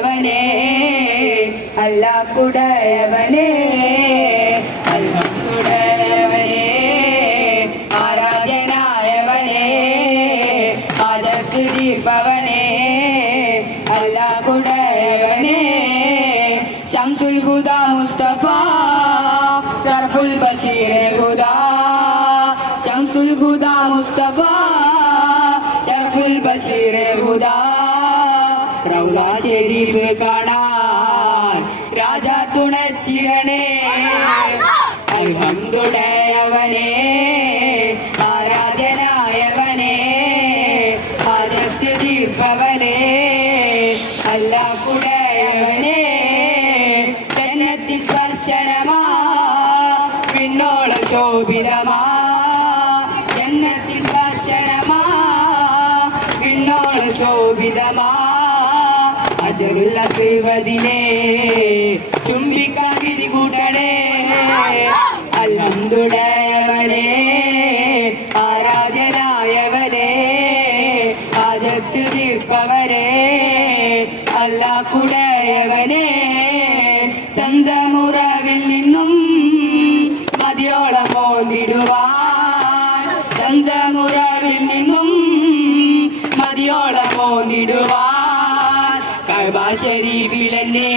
തീർപ്പവനേ അല്ലാഹുടയവനേ അൽഹംദുലില്ലാഹ് ആരാധ്യനായവനേ ആജത്ത് തീർപ്പവനേ അല്ലാഹുടയവനേ ശംസുൽ ഹുദാ മുസ്തഫ ശർഫുൽ ബശീർ ഹുദാ ശംസുൽ ഹുദാ മുസ്തഫ ശർഫുൽ ബശീർ ഹുദാ റൗള ശരീഫ് കാണാൻ രാജ തുണച്ചിടണേ അൽഹംദുലില്ലാഹ് ആരാധ്യനായവനേ ആജത്ത് തീർപ്പവനേ അല്ലാഹുടയവനേ ജന്നത്തിൽ സ്പർശനമാ പിന്നോളം ശോഭിതമാ ജന്നത്തിൽ സ്പർശനമാ പിന്നോളം ശോഭിതമാ അജറുൽ അസ്വദിനെ ചുംബിക്കാൻ വിധി കൂട്ടണേ അൽഹംദുലില്ലാഹ് ആരാധ്യനായവനേ ആജത്ത് തീർപ്പവനേ അല്ലാഹുടയവനേ സംസമുറവിൽ നിന്നും മതിയോളം മോന്നിടുവാൻ സംസമുറവിൽ നിന്നും മതിയോളം മോന്നിടുവാൻ കഅബ ശരീഫിലെന്നെ